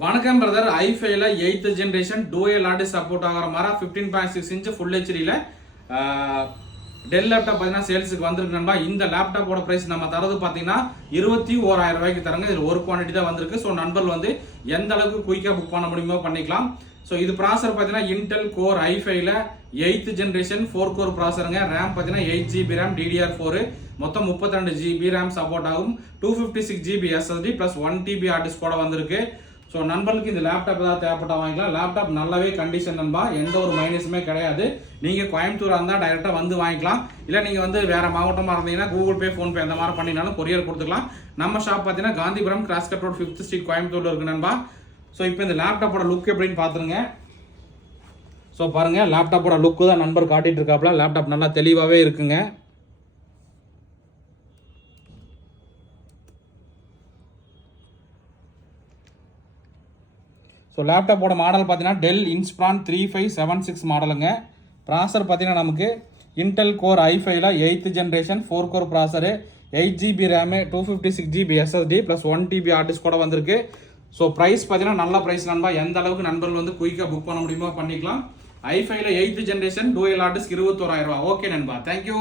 வணக்கம் பிரதர். i5ல 8th generation dual ஆர்டி சப்போர்ட் ஆகிற மாதிரி 15.6 இன்ச் ஃபுல் ஹெச்டியில் டெல் லேப்டாப் பார்த்தீங்கன்னா சேல்ஸுக்கு வந்திருக்கு நண்பா. இந்த லேப்டாப்போட பிரைஸ் நம்ம தரது பார்த்தீங்கன்னா 21,000 ரூபாய்க்கு தரங்க. இதில் ஒரு குவான்டிட்டி தான் வந்திருக்கு. ஸோ நண்பர்கள் வந்து எந்த அளவுக்கு குயிக்காக புக் பண்ண முடியுமோ பண்ணிக்கலாம். ஸோ இது ப்ராசர் பார்த்தீங்கன்னா இன்டெல் கோர் i5ல 8th ஜெனரேஷன் 4 கோர் ப்ராசருங்க. ரேம் பார்த்தீங்கன்னா 8GB ரேம் DDR4 மொத்தம் 32GB ரேம் சப்போர்ட் ஆகும். 256GB SSD plus 1TB hard disk கூட வந்திருக்கு. ஸோ நண்பர்களுக்கு இந்த லேப்டாப் ஏதாவது தேவைப்பட்டா வாங்கிக்கலாம். லேப்டாப் நல்லாவே கண்டிஷன் நண்பா, எந்த ஒரு மைனஸுமே கிடையாது. நீங்கள் கோயம்புத்தூராக இருந்தால் டைரெக்டாக வந்து வாங்கிக்கலாம். இல்லை நீங்கள் வந்து வேறு மாவட்டமாக இருந்தீங்கன்னா கூகுள் பே ஃபோன்பே அந்த மாதிரி பண்ணினாலும் கொரியர் கொடுத்துக்கலாம். நம்ம ஷாப் பார்த்தீங்கன்னா Gandhipuram cross cut road 5th street கோயம்புத்தூரில் இருக்கு நண்பா. ஸோ இப்போ இந்த லேப்டாப்போட லுக் எப்படின்னு பார்த்துருங்க. ஸோ பாருங்கள், லேப்டாப்போட லுக்கு தான் நண்பர் காட்டிட்டு இருக்காப்புல. லேப்டாப் நல்லா தெளிவாகவே இருக்குங்க. ஸோ லேப்டாப்போட மாடல் பார்த்தீங்கன்னா டெல் இன்ஸ்பிரான் 3576 மாடலுங்க. ப்ராசர் பார்த்தீங்கன்னா நமக்கு இன்டெல் கோர் i5ல 8th generation 4 core processor, 8GB RAM, 256GB SSD plus 1TB hard disk கூட வந்திருக்கு. ஸோ ப்ரைஸ் பார்த்தீங்கன்னா நல்ல ப்ரைஸ் நண்பா. எந்த அளவுக்கு நண்பர்கள் வந்து குயிக்காக புக் பண்ண முடியுமோ பண்ணிக்கலாம். i5ல 8th generation dual hard disk 21,000 ரூபா. ஓகே நண்பா, தேங்க்யூ.